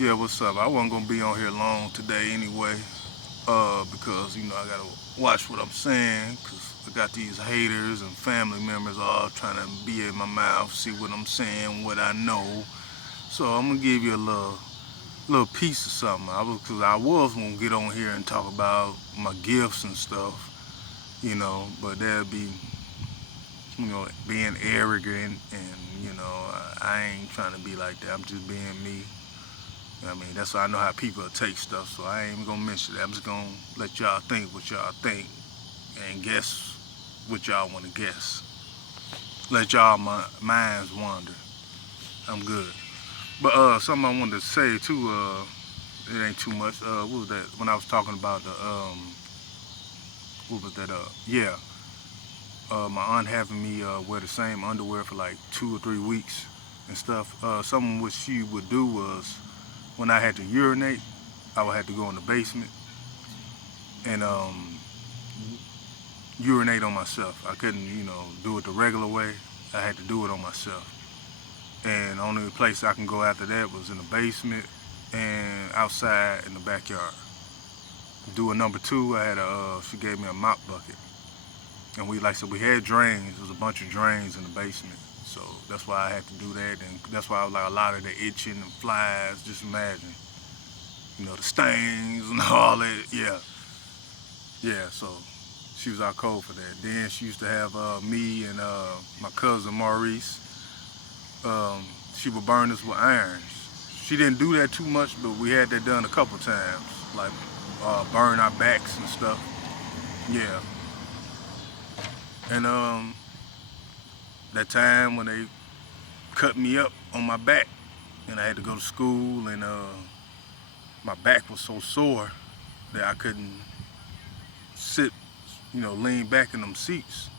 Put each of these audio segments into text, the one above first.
Yeah, what's up? I wasn't gonna be on here long today anyway, because I gotta watch what I'm saying, cause I got these haters and family members all trying to be in my mouth, see what I'm saying, what I know. So I'm gonna give you a little piece of something. Cause I was gonna get on here and talk about my gifts and stuff, but that'd be, being arrogant and I ain't trying to be like that. I'm just being me. I mean, that's why I know how people take stuff, so I ain't even gonna mention that. I'm just gonna let y'all think what y'all think and guess what y'all wanna guess. Let y'all minds wander. I'm good. But something I wanted to say too, it ain't too much. What was that? When I was talking about the what was that? Yeah, my aunt having me wear the same underwear for like 2 or 3 weeks and stuff. Something what she would do was when I had to urinate, I would have to go in the basement and urinate on myself. I couldn't, do it the regular way. I had to do it on myself. And the only place I can go after that was in the basement and outside in the backyard. Doing number two, she gave me a mop bucket. And like I said, we had drains. There was a bunch of drains in the basement. So that's why I had to do that. And that's why I was like a lot of the itching and flies, just imagine. The stains and all that. Yeah. Yeah, so she was out cold for that. Then she used to have me and my cousin Maurice. She would burn us with irons. She didn't do that too much, but we had that done a couple times, like burn our backs and stuff. Yeah, and that time when they cut me up on my back, and I had to go to school, and my back was so sore that I couldn't sit, lean back in them seats.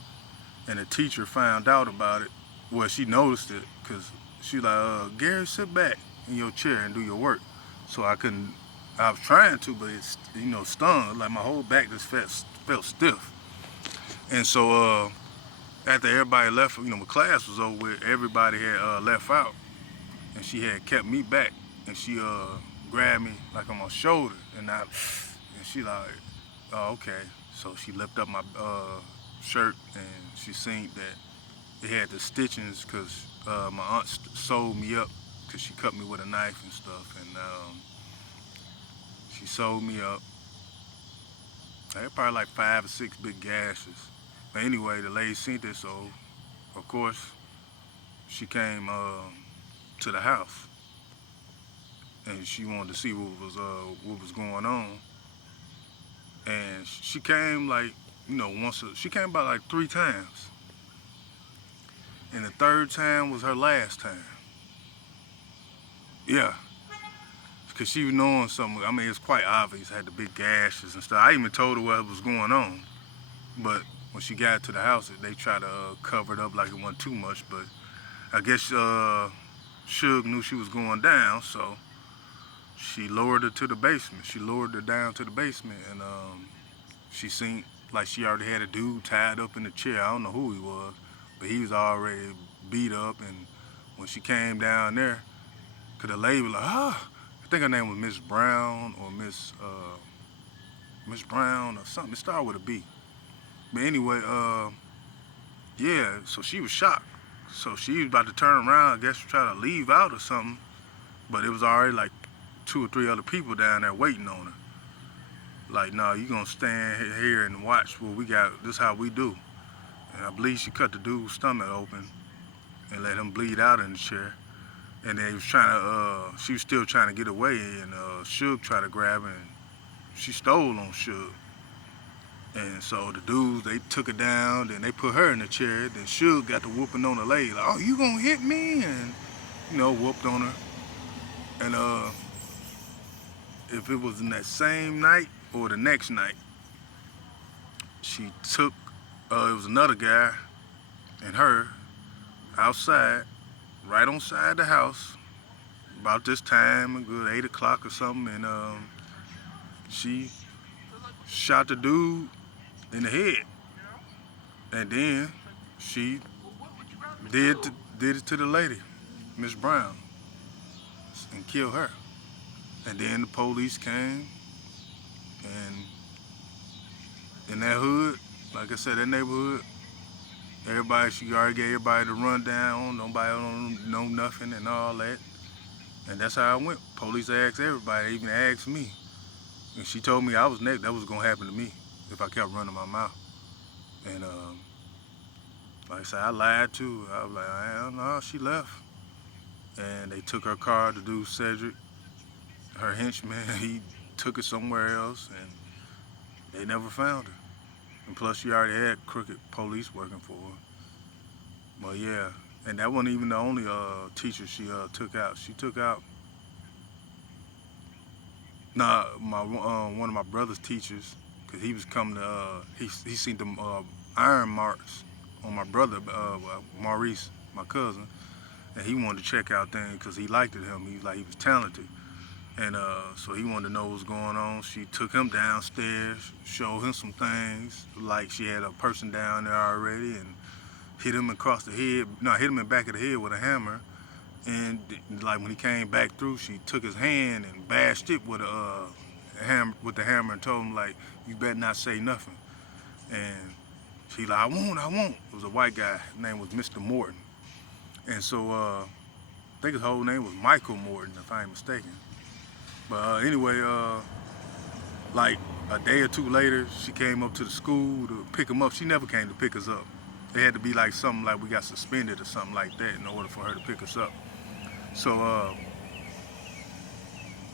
And the teacher found out about it. Well, she noticed it because she like, Gary, sit back in your chair and do your work. So I couldn't. I was trying to, but it's stung. Like my whole back just felt stiff. And so after everybody left, my class was over with. Everybody had left out, and she had kept me back. And she grabbed me like on my shoulder, and she like, oh, okay. So she lifted up my shirt, and she seen that it had the stitchings because my aunt sewed me up because she cut me with a knife and stuff, and she sewed me up. I had probably like 5 or 6 big gashes. But anyway, the lady seen this, so of course she came to the house, and she wanted to see what was going on. And she came like she came about like 3 times, and the third time was her last time. Yeah, because she was knowing something. I mean, it's quite obvious. I had the big gashes and stuff. I even told her what was going on, but when she got to the house, they tried to cover it up like it wasn't too much. But I guess Suge knew she was going down, so she lowered her to the basement. She lowered her down to the basement, and she seen like she already had a dude tied up in the chair. I don't know who he was, but he was already beat up. And when she came down there, cause the lady was like, I think her name was Miss Brown or Miss Brown or something. It started with a B. But anyway, yeah. So she was shocked. So she was about to turn around, I guess, to try to leave out or something. But it was already like 2 or 3 other people down there waiting on her. Like, no, you gonna stand here and watch what we got. This how we do. And I believe she cut the dude's stomach open and let him bleed out in the chair. And they was trying to, she was still trying to get away, and Suge tried to grab her, and she stole on Suge. And so the dudes, they took her down, then they put her in the chair, then Suge got the whooping on the lady, like, oh, you gonna hit me? And, whooped on her. And if it was in that same night or the next night, she took, it was another guy and her outside, right on side the house, about this time, a good 8 o'clock or something, and she shot the dude in the head, and then she did did it to the lady, Miss Brown, and killed her. And then the police came, and in that hood, like I said, that neighborhood, everybody, she already gave everybody the rundown, nobody don't know nothing and all that. And that's how I went. Police asked everybody, they even asked me. And she told me I was next, that was gonna happen to me if I kept running my mouth. And like I said, I lied too. I was like, I don't know, she left. And they took her car to do Cedric. Her henchman, he took it somewhere else, and they never found her. And plus, she already had crooked police working for her. But yeah, and that wasn't even the only teacher she took out. She took out, one of my brother's teachers, cause he was coming to, he seen the iron marks on my brother, Maurice, my cousin, and he wanted to check out things because he liked him. He was talented. And so he wanted to know what was going on. She took him downstairs, showed him some things, like she had a person down there already, and hit him across the head, no, hit him in the back of the head with a hammer. And like when he came back through, she took his hand and bashed it with a hammer, and told him like, you better not say nothing. And she like, I won't. It was a white guy, his name was Mr. Morton. And so I think his whole name was Michael Morton, if I ain't mistaken. But anyway, like a day or two later, she came up to the school to pick him up. She never came to pick us up. It had to be like something like we got suspended or something like that in order for her to pick us up. So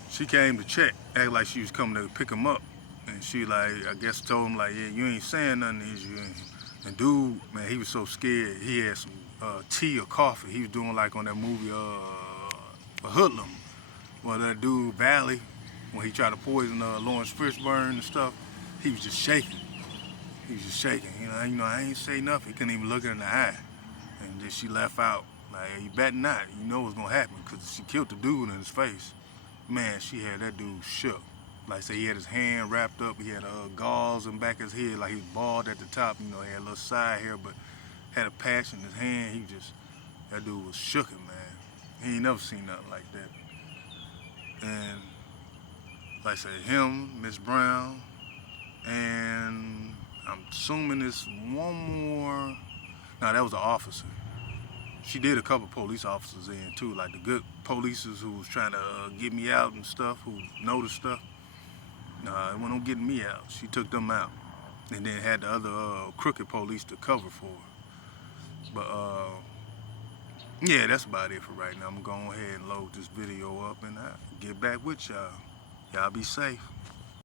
she came to check, act like she was coming to pick him up. And she like, I guess told him like, yeah, you ain't saying nothing, is you? And dude, man, he was so scared. He had some tea or coffee. He was doing like on that movie, A Hoodlum. Well, that dude Valley, when he tried to poison Lawrence Fishburne and stuff, he was just shaking. He was just shaking. You know, I ain't say nothing. He couldn't even look her in the eye. And then she left out. Like, you better not. You know what's gonna happen, because she killed the dude in his face. Man, she had that dude shook. Like I say, he had his hand wrapped up. He had gauze in the back of his head, like he was bald at the top. You know, he had a little side hair, but had a patch in his hand. That dude was shooken, man. He ain't never seen nothing like that. And like I said, him, Miss Brown, and I'm assuming this one more. No, that was an officer. She did a couple police officers in too, like the good policers who was trying to get me out and stuff, who noticed stuff. No, it wasn't getting me out. She took them out, and then had the other crooked police to cover for her. But yeah, that's about it for right now. I'm gonna go ahead and load this video up and get back with y'all. Y'all be safe.